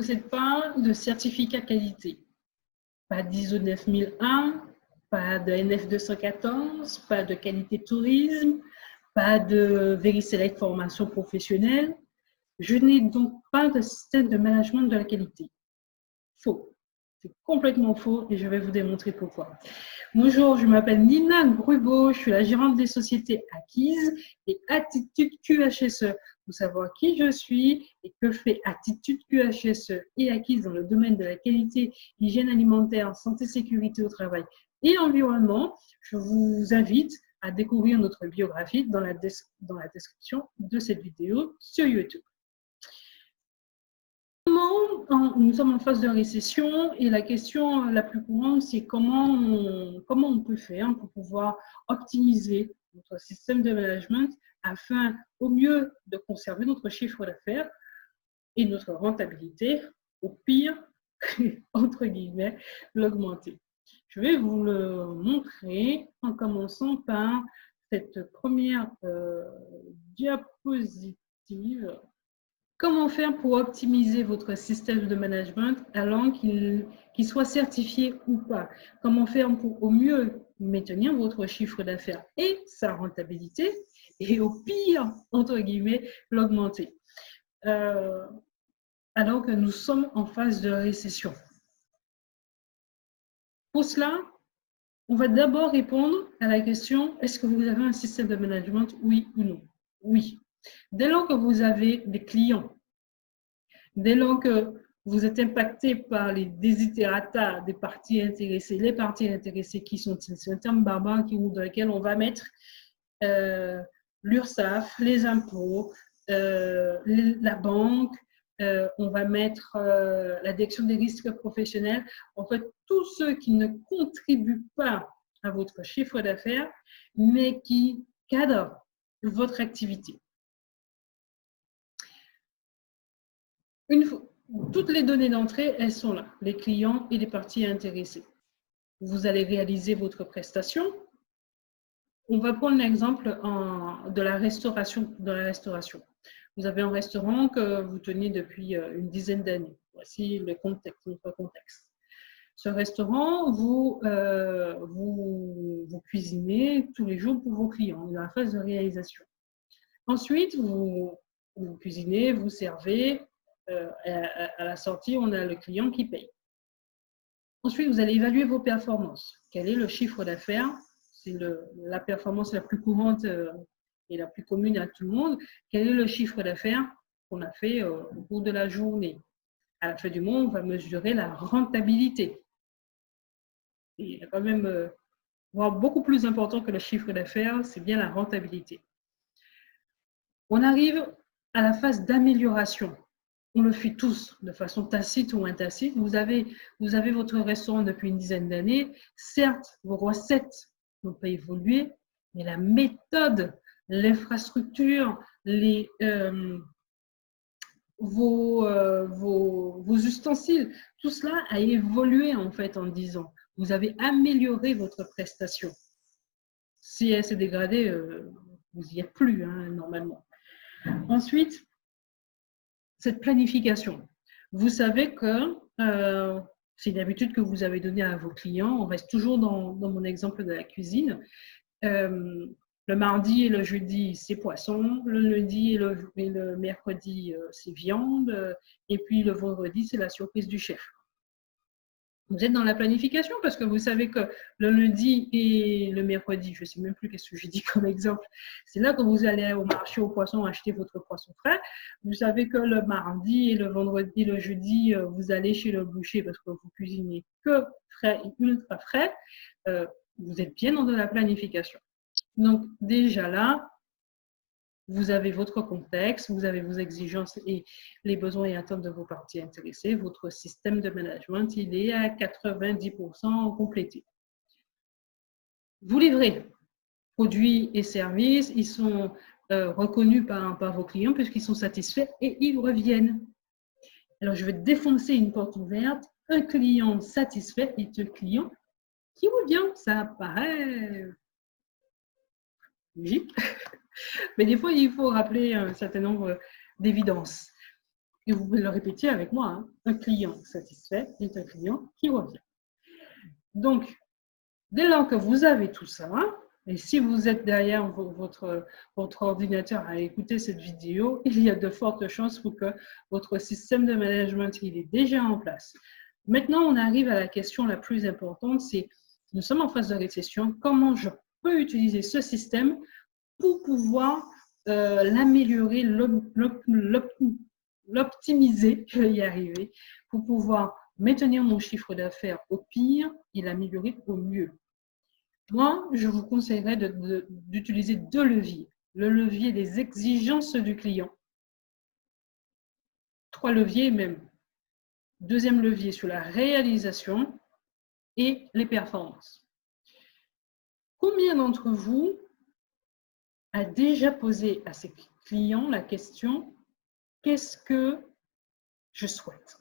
possède pas de certificat qualité. Pas d'ISO 9001, pas de NF 214, pas de qualité tourisme, pas de VeriSelect formation professionnelle. Je n'ai donc pas de système de management de la qualité. Faux. C'est complètement faux et je vais vous démontrer pourquoi. Bonjour, je m'appelle Nina Grubo, je suis la gérante des sociétés Acquise et Attitude QHSE. Pour savoir qui je suis et que fait Attitude QHSE et Acquise dans le domaine de la qualité, hygiène alimentaire, santé, sécurité au travail et environnement, je vous invite à découvrir notre biographie dans la description de cette vidéo sur YouTube. Nous sommes en phase de récession et la question la plus courante, c'est comment on peut faire pour pouvoir optimiser notre système de management afin au mieux de conserver notre chiffre d'affaires et notre rentabilité, au pire, entre guillemets, l'augmenter. Je vais vous le montrer en commençant par cette première diapositive. Comment faire pour optimiser votre système de management alors qu'il soit certifié ou pas? Comment faire pour au mieux maintenir votre chiffre d'affaires et sa rentabilité et au pire, entre guillemets, l'augmenter alors que nous sommes en phase de récession? Pour cela, on va d'abord répondre à la question, est-ce que vous avez un système de management, oui ou non? Oui. Dès lors que vous avez des clients, dès lors que vous êtes impacté par les desiderata des parties intéressées, les parties intéressées qui sont-ils? C'est un terme barbare dans lequel on va mettre l'URSSAF, les impôts, la banque, on va mettre la direction des risques professionnels. En fait, tous ceux qui ne contribuent pas à votre chiffre d'affaires, mais qui cadrent votre activité. Toutes les données d'entrée, elles sont là, les clients et les parties intéressées. Vous allez réaliser votre prestation. On va prendre l'exemple de la restauration. Vous avez un restaurant que vous tenez depuis une dizaine d'années. Voici le contexte, notre contexte. Ce restaurant, vous cuisinez tous les jours pour vos clients, dans la phase de réalisation. Ensuite, vous cuisinez, vous servez. À la sortie, on a le client qui paye. Ensuite, vous allez évaluer vos performances. Quel est le chiffre d'affaires? C'est la performance la plus courante et la plus commune à tout le monde. Quel est le chiffre d'affaires qu'on a fait au cours de la journée? À la fin du mois, on va mesurer la rentabilité. Il y a quand même beaucoup plus important que le chiffre d'affaires, c'est bien la rentabilité. On arrive à la phase d'amélioration. On le fait tous de façon tacite ou intacite. Vous avez votre restaurant depuis une dizaine d'années. Certes, vos recettes n'ont pas évolué, mais la méthode, l'infrastructure, vos ustensiles, tout cela a évolué en fait en 10 ans. Vous avez amélioré votre prestation. Si elle s'est dégradée, vous n'y êtes plus normalement. Ensuite, cette planification. Vous savez que c'est une habitude que vous avez donnée à vos clients. On reste toujours dans mon exemple de la cuisine. Le mardi et le jeudi, c'est poisson. Le lundi et le mercredi, c'est viande. Et puis le vendredi, c'est la surprise du chef. Vous êtes dans la planification parce que vous savez que le lundi et le mercredi, je ne sais même plus qu'est-ce que j'ai dit comme exemple, c'est là que vous allez au marché au poisson acheter votre poisson frais. Vous savez que le mardi et le vendredi, le jeudi, vous allez chez le boucher parce que vous cuisinez que frais et ultra frais. Vous êtes bien dans de la planification. Donc déjà là, vous avez votre contexte, vous avez vos exigences et les besoins et attentes de vos parties intéressées. Votre système de management, il est à 90% complété. Vous livrez produits et services, ils sont reconnus par vos clients puisqu'ils sont satisfaits et ils reviennent. Alors, je vais défoncer une porte ouverte. Un client satisfait est un client qui revient. Ça paraît logique. Mais des fois, il faut rappeler un certain nombre d'évidences. Et vous pouvez le répéter avec moi, hein. Un client satisfait est un client qui revient. Donc, dès lors que vous avez tout ça, et si vous êtes derrière votre ordinateur à écouter cette vidéo, il y a de fortes chances pour que votre système de management il est déjà en place. Maintenant, on arrive à la question la plus importante, c'est nous sommes en phase de récession, comment je peux utiliser ce système pour pouvoir l'améliorer, l'optimiser, je vais y arriver, pour pouvoir maintenir mon chiffre d'affaires au pire et l'améliorer au mieux. Moi, je vous conseillerais d'utiliser deux leviers. Le levier des exigences du client. 3 leviers même. Deuxième levier sur la réalisation et les performances. Combien d'entre vous a déjà posé à ses clients la question « Qu'est-ce que je souhaite ?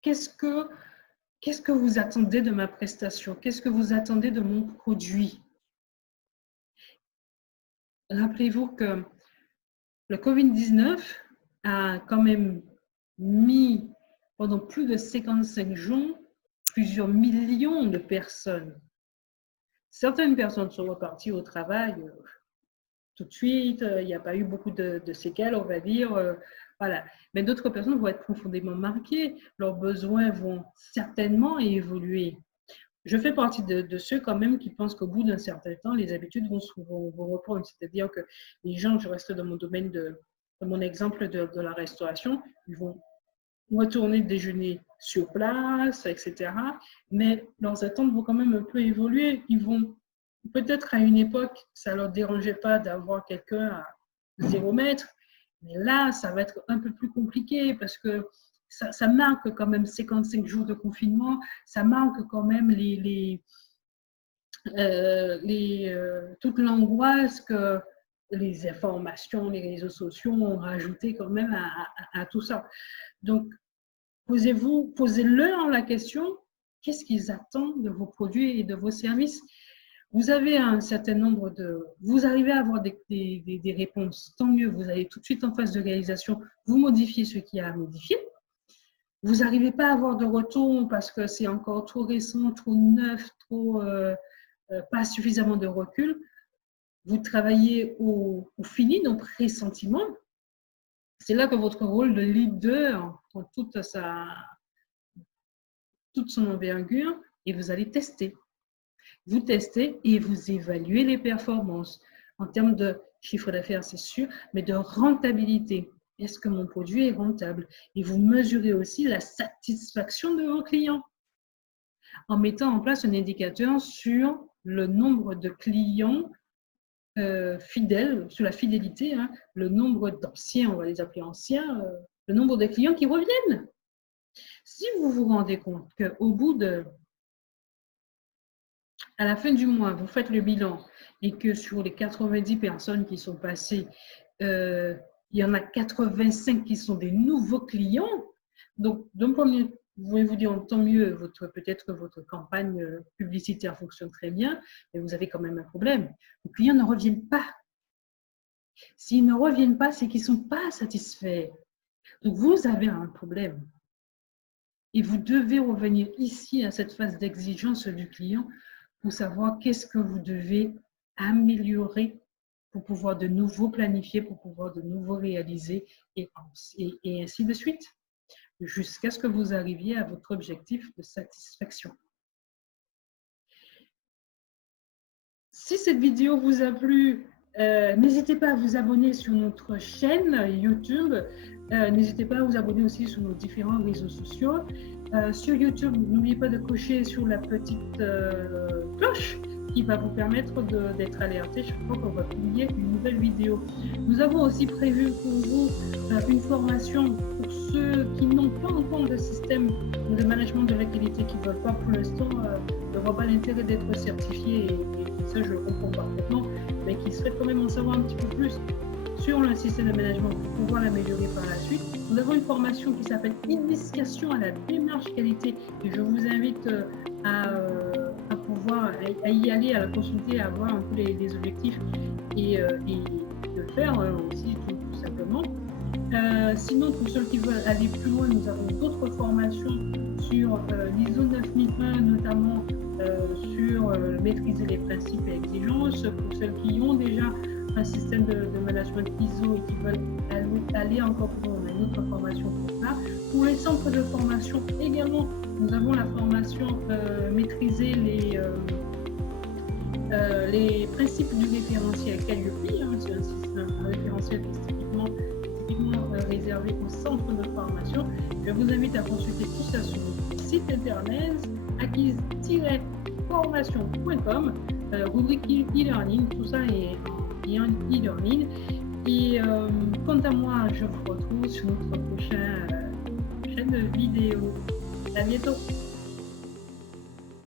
Qu'est-ce que vous attendez de ma prestation? Qu'est-ce que vous attendez de mon produit ?» Rappelez-vous que le Covid-19 a quand même mis pendant plus de 55 jours plusieurs millions de personnes. Certaines personnes sont reparties au travail tout de suite, il n'y a pas eu beaucoup de séquelles, on va dire. Voilà. Mais d'autres personnes vont être profondément marquées, leurs besoins vont certainement évoluer. Je fais partie de ceux quand même qui pensent qu'au bout d'un certain temps, les habitudes vont reprendre. C'est-à-dire que les gens, je reste dans mon domaine de mon exemple de la restauration, ils vont retourner déjeuner sur place, etc. Mais leurs attentes vont quand même un peu évoluer. Ils vont peut-être à une époque, ça ne leur dérangeait pas d'avoir quelqu'un à 0 mètre, mais là, ça va être un peu plus compliqué parce que ça marque quand même 55 jours de confinement, ça marque quand même toute l'angoisse que les informations, les réseaux sociaux ont rajouté quand même à tout ça. Donc, posez-leur la question, qu'est-ce qu'ils attendent de vos produits et de vos services? Vous avez un certain nombre vous arrivez à avoir des réponses, tant mieux, vous allez tout de suite en phase de réalisation, vous modifiez ce qu'il y a à modifier. Vous n'arrivez pas à avoir de retour parce que c'est encore trop récent, trop neuf, pas suffisamment de recul. Vous travaillez au fini, donc pressentiment. C'est là que votre rôle de leader prend toute son envergure et vous allez tester. Vous testez et vous évaluez les performances en termes de chiffre d'affaires, c'est sûr, mais de rentabilité. Est-ce que mon produit est rentable? Et vous mesurez aussi la satisfaction de vos clients en mettant en place un indicateur sur le nombre de clients fidèles, sur la fidélité, hein, le nombre d'anciens, on va les appeler anciens, le nombre de clients qui reviennent. Si vous vous rendez compte qu'au bout à la fin du mois, vous faites le bilan et que sur les 90 personnes qui sont passées, il y en a 85 qui sont des nouveaux clients. Donc, d'un premier, vous pouvez vous dire, tant mieux, peut-être que votre campagne publicitaire fonctionne très bien, mais vous avez quand même un problème. Les clients ne reviennent pas. S'ils ne reviennent pas, c'est qu'ils ne sont pas satisfaits. Donc, vous avez un problème. Et vous devez revenir ici à cette phase d'exigence du client pour savoir qu'est-ce que vous devez améliorer pour pouvoir de nouveau planifier, pour pouvoir de nouveau réaliser et ainsi de suite, jusqu'à ce que vous arriviez à votre objectif de satisfaction. Si cette vidéo vous a plu, n'hésitez pas à vous abonner sur notre chaîne YouTube. N'hésitez pas à vous abonner aussi sur nos différents réseaux sociaux. Sur YouTube, n'oubliez pas de cocher sur la petite cloche qui va vous permettre d'être alerté chaque fois qu'on va publier une nouvelle vidéo. Nous avons aussi prévu pour vous une formation pour ceux qui n'ont pas encore de système de management de la qualité, qui ne veulent pas pour l'instant, ne voient pas l'intérêt d'être certifiés, et ça je le comprends parfaitement, mais qui souhaitent quand même en savoir un petit peu plus sur le système de management pour pouvoir l'améliorer par la suite. Nous avons une formation qui s'appelle Initiation à la démarche qualité et je vous invite à pouvoir y aller, à la consulter, à voir un peu les objectifs et le faire aussi tout simplement. Sinon, pour ceux qui veulent aller plus loin, nous avons d'autres formations sur l'ISO 9001, notamment sur maîtriser les principes et exigences. Pour ceux qui ont déjà un système de management ISO et qui veulent aller encore plus loin, on a une autre formation pour ça. Pour les centres de formation également, nous avons la formation maîtriser les principes du référentiel Calliope. C'est un référentiel qui est typiquement réservé au centre de formation. Je vous invite à consulter tout ça sur notre site internet acquise-formation.com, rubrique e-learning, tout ça est en e-learning. Et quant à moi, je vous retrouve sur notre prochaine vidéo. À bientôt.